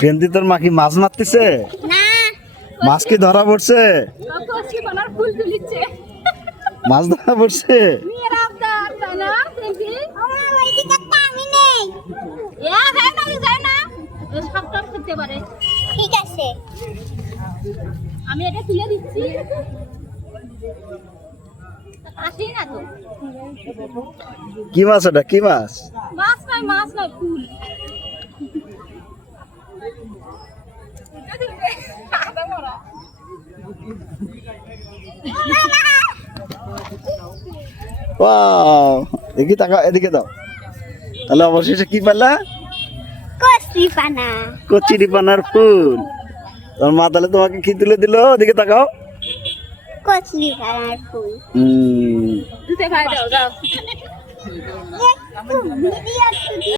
কেন্দ্রি তোর মা কি মাছ মারতেছে? মাছ কি ধরা পড়ছে? মাছ ধরা পড়ছে? ঠিক আছে, আমি এটা তুলে দিচ্ছি। আসি না তো। কি মাছ এটা? কি মাছ? মাছ নয় ফুল। ওয়াও, দেখি তাকাও, এদিকে দাও। তাহলে অবশেষে কি পেলা? কচুরিপানা। কচুরিপানার ফুল। তোর মা তাহলে তোমাকে কি তুলে দিল? ওদিকে তাকাও। কচুরিপানার ফুল। দিতে ভাই দাও।